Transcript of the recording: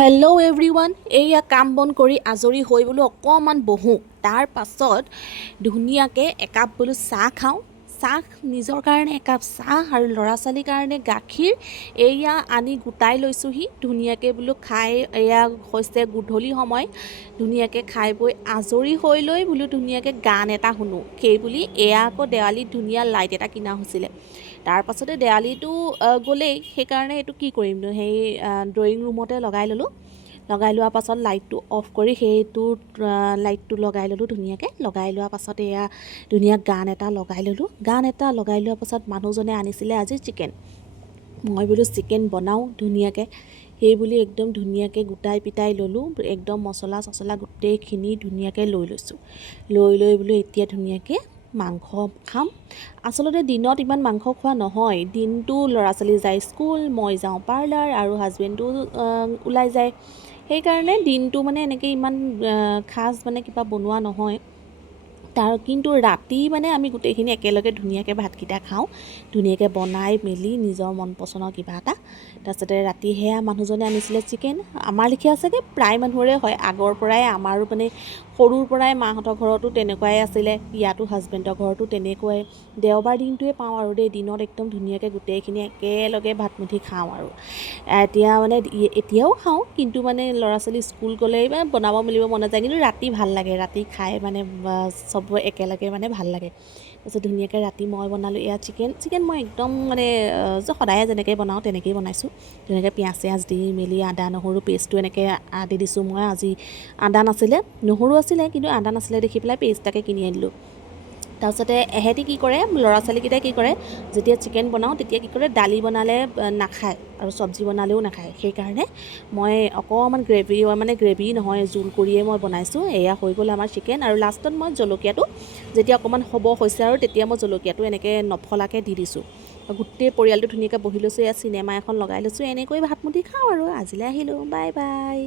Hello' everyone, এইয়া কাম বন কৰি আজৰি হৈ বোলো অকণমান বহোঁ। তাৰ পাছত ধুনীয়াকৈ একাপ বোলো চাহ খাওঁ। চাহ নিজৰ কাৰণে একাপ চাহ আৰু ল'ৰা ছোৱালীৰ কাৰণে গাখীৰ এইয়া আনি গোটাই লৈছোঁহি। ধুনীয়াকৈ বোলো খাই এয়া হৈছে গধূলি সময়। ধুনীয়াকৈ খাই বৈ আজৰি হৈ লৈ বোলো ধুনীয়াকৈ গান এটা শুনো। সেইবুলি এয়া আকৌ দেৱালীত ধুনীয়া লাইট এটা কিনা হৈছিলে। তাৰ পাছতে দেৱালীটো গ'লেই, সেইকাৰণে এইটো কি কৰিমনো, সেই ড্ৰয়িং ৰুমতে লগাই ল'লোঁ। লগাই লোৱাৰ পাছত লাইটটো অফ কৰি লাইটটো লগাই ল'লোঁ ধুনীয়াকৈ। লগাই লোৱাৰ পাছত এয়া ধুনীয়া গান এটা লগাই ল'লোঁ। গান এটা লগাই লোৱাৰ পাছত মানুহজনে আনিছিলে আজি চিকেন। মই বোলো চিকেন বনাওঁ ধুনীয়াকৈ, সেই বুলি একদম ধুনীয়াকৈ গোটাই পিটাই ল'লোঁ। একদম মছলা চছলা গোটেইখিনি ধুনীয়াকৈ লৈ লৈছোঁ। লৈ বোলো এতিয়া ধুনীয়াকৈ মাংস খাম। আচলতে দিনত ইমান মাংস খোৱা নহয়। দিনটো ল'ৰা ছোৱালী যায় স্কুল, মই যাওঁ পাৰ্লাৰ আৰু হাজবেণ্ডো ওলাই যায়। সেইকাৰণে দিনটো মানে এনেকৈ ইমান খাজ মানে কিবা বনোৱা নহয়। কিন্তু ৰাতি মানে আমি গোটেইখিনি একেলগে ধুনীয়াকৈ ভাতকেইটা খাওঁ, ধুনীয়াকৈ বনাই মেলি নিজৰ মন পচন্দৰ কিবা এটা। তাৰপিছতে ৰাতি সেয়া মানুহজনে আনিছিলে চিকেন। আমাৰ লিখীয়া চাগে প্ৰায় মানুহৰে হয়, আগৰ পৰাই আমাৰো মানে সৰুৰ পৰাই মাহঁতৰ ঘৰতো তেনেকুৱাই আছিলে, ইয়াতো হাজবেণ্ডৰ ঘৰতো তেনেকুৱাই। দেওবাৰ দিনটোৱে পাওঁ আৰু দিনত একদম ধুনীয়াকৈ গোটেইখিনি একেলগে ভাতমুঠি খাওঁ আৰু। এতিয়া মানে এতিয়াও খাওঁ, কিন্তু মানে ল'ৰা ছোৱালী স্কুল গ'লেই মানে বনাব মেলিব মন নাযায়। কিন্তু ৰাতি ভাল লাগে, ৰাতি খাই মানে চব একেলগে মানে ভাল লাগে। তাৰপিছত ধুনীয়াকৈ ৰাতি মই বনালোঁ এয়া চিকেন মই একদম মানে সদায়ে যেনেকৈ বনাওঁ তেনেকৈয়ে বনাইছোঁ। ধুনীয়াকৈ পিঁয়াজ চিয়াজ দি মেলি আদা নহৰু পেষ্টটো এনেকৈ দি দিছোঁ। মই আজি আদা নাছিলে, নহৰু আছিলে, কিন্তু আদা নাছিলে দেখি পেলাই পেষ্ট এটাকে কিনি আনিলোঁ। তাৰপিছতে এহেঁতি কি কৰে, ল'ৰা ছোৱালীকেইটাই কি কৰে, যেতিয়া চিকেন বনাওঁ তেতিয়া কি কৰে, দালি বনালে নাখায় আৰু চব্জি বনালেও নাখায়। সেইকাৰণে মই অকণমান গ্ৰেভি নহয়, জোল কৰিয়ে মই বনাইছোঁ। এয়া হৈ গ'ল আমাৰ চিকেন। আৰু লাষ্টত মই জলকীয়াটো যেতিয়া অকণমান হ'ব হৈছে আৰু তেতিয়া মই জলকীয়াটো এনেকৈ নফলাকৈ দি দিছোঁ। গোটেই পৰিয়ালটো ধুনীয়াকৈ বহি লৈছোঁ, এয়া চিনেমা এখন লগাই লৈছোঁ, এনেকৈ ভাতমুঠি খাওঁ আৰু। আজিলৈ আহিলোঁ, বাই বাই।